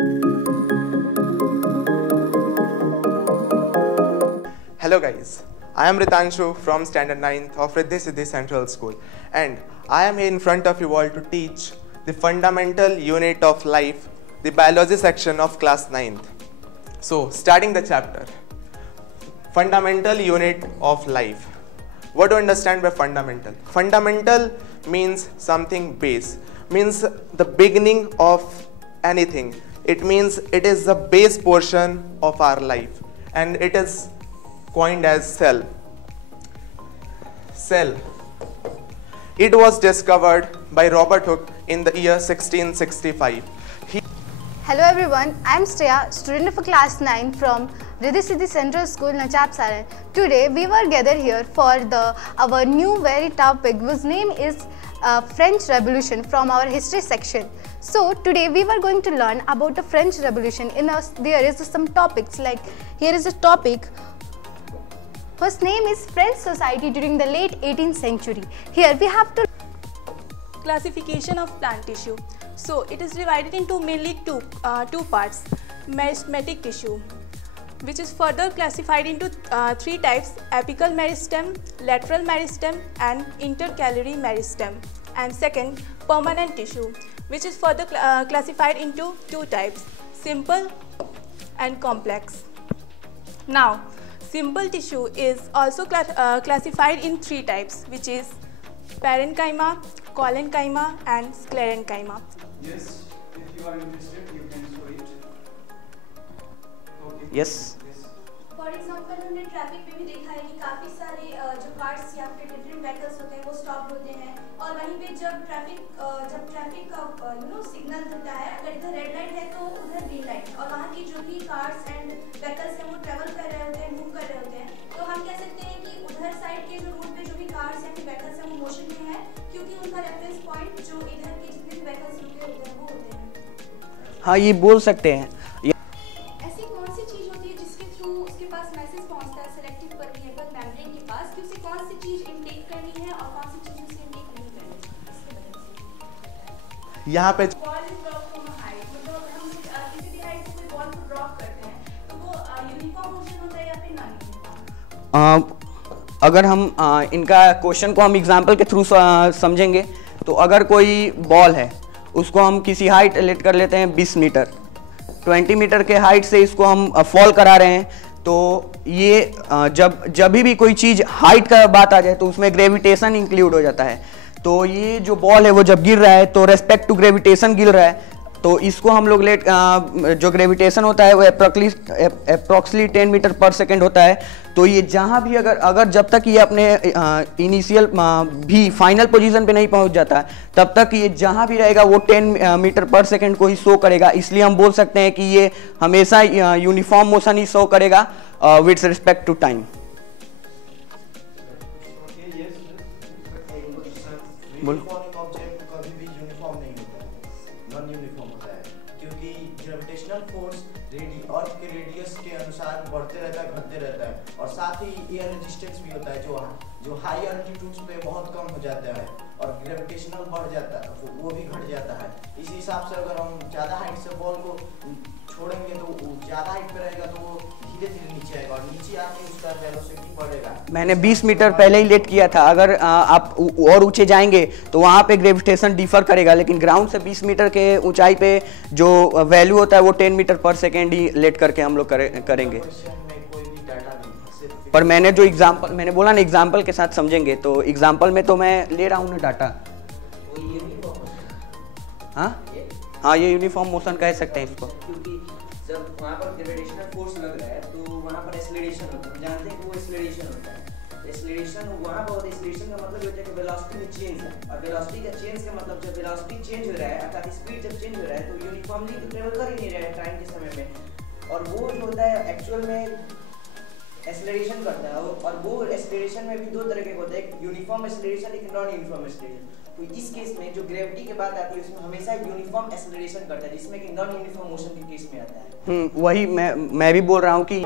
Hello guys, I am Ritanshu from Standard 9th of Riddhi Siddhi Central School, and I am here in front of you all to teach the fundamental unit of life, the biology section of class 9th. So starting the chapter, fundamental unit of life. What do you understand by fundamental? Fundamental means something base, means the beginning of anything. It means it is the base portion of our life, and it is coined as cell. Cell. It was discovered by Robert Hooke in the year 1665. Hello everyone, I am Shreya, student of class 9 from Riddhi Siddhi Central School, Nachap Saran. Today we were gathered here for our new very topic whose name is French Revolution from our history section. So today we were going to learn about the French Revolution. There is some topics, like here is a topic. First name is French society during the late 18th century. Here we have to classification of plant tissue. So it is divided into mainly two parts: meristematic tissue, which is further classified into three types: apical meristem, lateral meristem, and intercalary meristem. And second, permanent tissue, which is further classified into two types: simple and complex. Now, simple tissue is also classified in three types, which is parenchyma, collenchyma, and sclerenchyma. Yes, if you are interested, you can show it. Okay. Yes. For example हमने traffic पे भी देखा है कि काफ़ी सारे जो cars या फिर डिफरेंट व्हीकल्स होते हैं वो स्टॉप होते हैं, और वहीं पे जब ट्रैफिक का सिग्नल होता है, अगर इधर रेड लाइट है तो उधर ग्रीन लाइट, और वहाँ की जो भी कार्स एंड व्हीकल्स हैं वो ट्रेवल कर रहे होते हैं, मूव कर रहे होते हैं, तो हम कह सकते हैं कि उधर साइड के जो रूट पे जो भी कार्स या फिर व्हीकल्स हैं वो मोशन में है, क्योंकि उनका रेफरेंस पॉइंट जो इधर के जितने भी व्हीकल्स रुके होते हैं वो होते हैं। हाँ, ये बोल सकते हैं। ऐसी कौन सी चीज होती है जिसके थ्रू उसके पास मैसेज पहुंचता है सेलेक्टिव परमिएबल मेम्ब्रेन के पास कि उसे कौन सी चीज इनटेक करनी है और कौन सी चीज उसे इनटेक नहीं करनी है? यहाँ पे ball is drop from a height, मतलब हम किसी भी हाइट से कोई बॉल को ड्रॉप करते हैं तो वो यूनिफॉर्म मोशन होता है या फिर नॉन यूनिफॉर्म? अगर हम इनका क्वेश्चन को हम एग्जाम्पल के थ्रू समझेंगे तो अगर कोई बॉल है उसको हम किसी हाइट लेट कर लेते हैं 20 मीटर, 20 मीटर के हाइट से इसको हम फॉल करा रहे हैं, तो ये जब भी कोई चीज़ हाइट का बात आ जाए तो उसमें ग्रेविटेशन इंक्लूड हो जाता है। तो ये जो बॉल है वो जब गिर रहा है तो रेस्पेक्ट टू ग्रेविटेशन गिर रहा है, तो इसको हम लोग जो ग्रेविटेशन होता है वो अप्रॉक्सीमेटली 10 मीटर पर सेकेंड होता है। तो ये जहाँ भी अगर जब तक ये अपने इनिशियल भी फाइनल पोजीशन पे नहीं पहुँच जाता तब तक ये जहाँ भी रहेगा वो 10 मीटर पर सेकेंड को ही शो करेगा। इसलिए हम बोल सकते हैं कि ये हमेशा यूनिफॉर्म मोशन ही शो करेगा with respect to time. Object कभी भी यूनिफॉर्म नहीं होता है, नॉन यूनिफॉर्म होता है, क्योंकि ग्रेविटेशनल फोर्स अर्थ के रेडियस के अनुसार बढ़ते रहता है, घटते रहता है, और साथ ही एयर रेजिस्टेंस भी होता है जो हाई अल्टीट्यूड्स पे बहुत कम हो जाता है, और ग्रेविटेशनल बढ़ जाता है वो भी घट जाता है। इस हिसाब से अगर हम ज़्यादा हाइट से बॉल को छोड़ेंगे तो ज़्यादा हाइट पे रहेगा तो वो धीरे धीरे नीचे आएगा, और नीचे आके उसका वेलोसिटी बढ़ेगा। मैंने 20 मीटर पहले ही लेट किया था। अगर आप और ऊंचे जाएंगे तो वहाँ पे ग्रेविटेशन डिफर करेगा, लेकिन ग्राउंड से 20 मीटर के ऊंचाई पे जो वैल्यू होता है वो 10 मीटर पर सेकेंड ही लेट करके हम लोग करेंगे। पर मैंने जो एग्जाम्पल मैंने बोला ना, एग्जाम्पल के साथ समझेंगे, तो एग्जाम्पल में तो मैं ले रहा हूँ ना डाटा। हाँ, ये यूनिफॉर्म मोशन कह सकते हैं इसको। क्योंकि जब वहाँ पर ग्रेविटेशनल फोर्स लग रहा है तो वहाँ पर एक्सेलरेशन होता है, जानते हैं कि वो एक्सेलरेशन होता है। एक्सेलरेशन वहाँ पर एक्सेलरेशन का मतलब होता है कि वेलोसिटी में चेंज है, और वेलोसिटी का चेंज का मतलब जब वेलोसिटी चेंज हो रहा है अर्थात स्पीड जब चेंज हो रहा है तो यूनिफॉर्मली तो ट्रेवल कर ही नहीं रहा है टाइम के समय में, और वो जो होता है एक्चुअल में एक्सेलरेशन करता है, और वो एक्सेलरेशन में भी दो तरह के होते हैं, एक यूनिफॉर्म एक्सेलरेशन, एक नॉन यूनिफॉर्म एक्सेलरेशन। तो इस केस में जो ग्रेविटी की बात आती है उसमें हमेशा यूनिफॉर्म एक्सेलरेशन करता है, जिसमें कि नॉन यूनिफॉर्म मोशन के केस में आता है। वही मैं भी बोल रहा हूँ कि